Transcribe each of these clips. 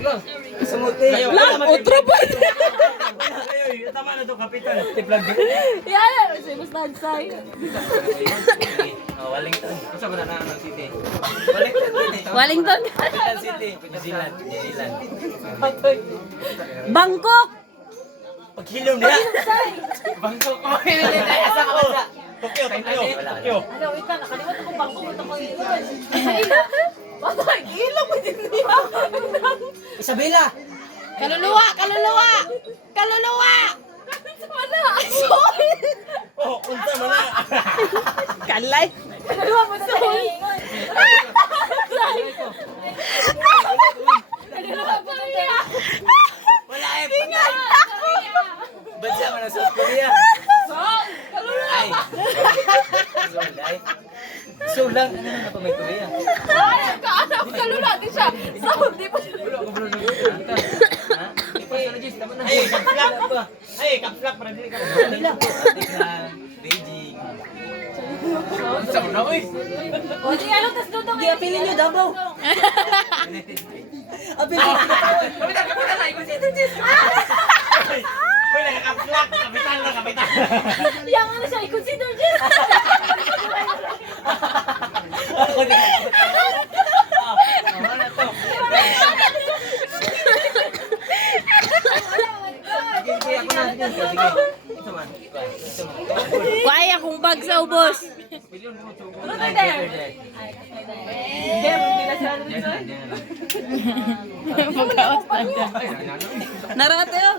Lang, otro pa. Tama na to, kapitan. Tiplag. Yan, si Mustansay. Wellington. Kasi ba na ang city? Wellington. Capital City. New Zealand. Bangkok. Paghilom nila. Bangkok. Asa ka ba? Tokyo. Ano, wait lang, nakalimutan ko Bangkok. Ito ko yun. Basta, ilang mo din niya. Isabela. Kaluluwa. Mana? Sorry. Oh, unta mo na. Kalay. Kaluluwa mo sa hilingon. Kaluluwa mo sa hilingon. Wala eh. Bansa mo na South Korea. Kaluluwa. Ay. So lang, ano na pa may Korea? Kaluluwa din siya. So, di pa siya. Ay, kapslak ba? Ay, kapslak para dili ka. Beijing. Sa una oy. O, di ano, tas doon Di, apilin nyo, Davao. Apilin nyo. Kapitan na, ikot dito. Hoy, nakakapslak, kapitan. Yang ano siya, i-consider this. Ako din. Ano to? Sige, ako na. Sige. Ito man. Kaya akong bag sa ubos. Ano na there? Hindi na siya. Narate yun.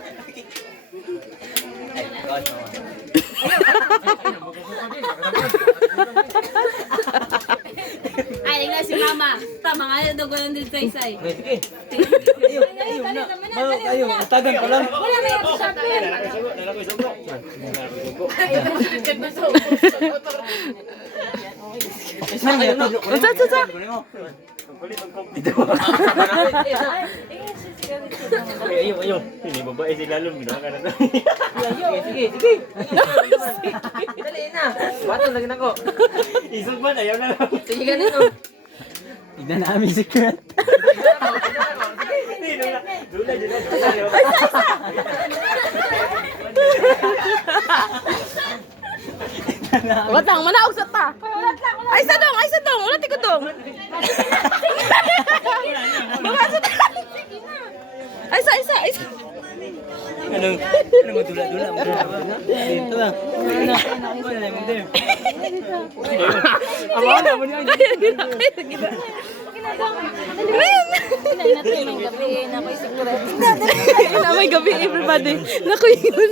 Ay, nga si mama. Tama nga yun, doon din sa isay. Sige. Ayun, atagan pa lang. Wala na yung shopping. Ayo. Ini babae si Lalong ginawa ka na to. Sige. Dali na. Bato lagi na ko. Isog ba? Ayaw na lang. Sige ka nito. Tignan na aming secret. Dula. Wala lang, manaog sa ta. Ay, sa dong. Wala ti ko dong. Baba sa ta. Ay, sa. Ano mo dula? Ito lang. Wala mo din. Amana mo niyan. May gabi, everybody. Naku yun.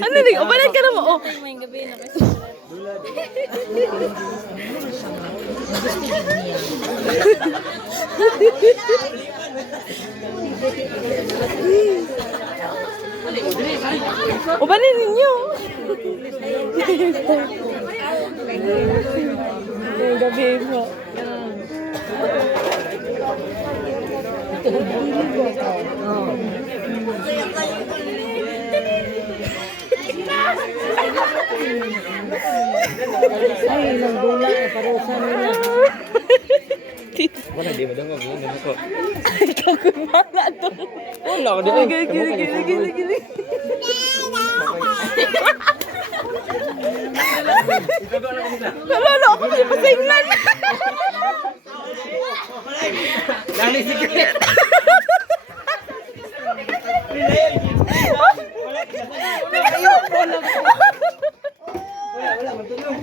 Ano rin? O, balat ka na mo. O. May gabi, o, balit ninyo. May gabi mo. Ay, nagdula na parusa nila. Wala di ba dong ko? Ikaw kumala to. Wala ko Gili. Lalo ako may pasinglan. Dali secret. Wala matulog.